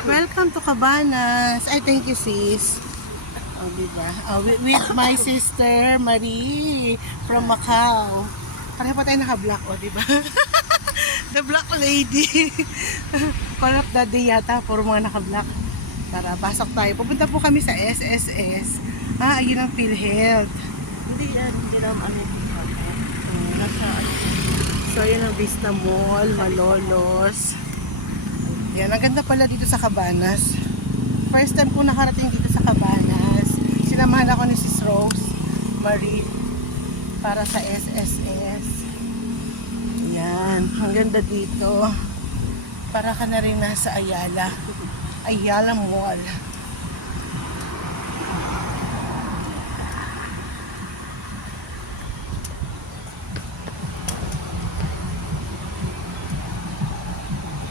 Welcome to Cabanas. I thank you, sis. Oh, diba? With my sister, Marie, from Macau. Pareho pa tayo naka-black, oh, diba? The black lady. Call of the day yata, puro mga naka-black. Tara, pasok tayo. Pupunta po kami sa SSS. Ayun ang PhilHealth. Hindi yan, hindi naman ano yung Nasa, so, yan ang Vista Mall, Malolos. Yan, ang ganda pala dito sa Cabanas. First time ko nakarating dito sa Cabanas. Sinamahan ako ni Sis Rose Marie para sa SSS. Yan, ang ganda dito. Para ka na rin nasa Ayala. Ayala Mall.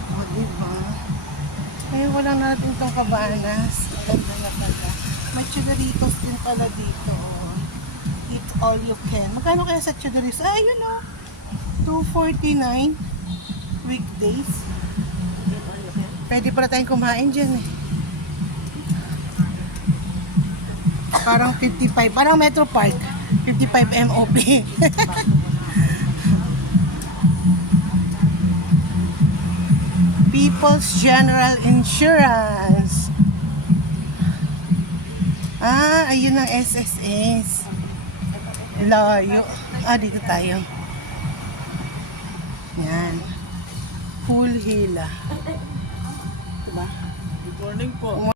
O, diba? Ngayon ko lang natin itong Cabanas. Ang ganda na pala. May chuderitos din pala dito. Eat all you can. Magkano kaya sa chuderitos? Ayun o. $2.49 weekdays. Pwede pala tayong kumain dyan eh. Parang 55. Parang Metro Park. 55 MOP. People's General Insurance. Ayun ang SSS. Layo. Dito tayo. Yan. Pool Hila. Diba? Good morning po.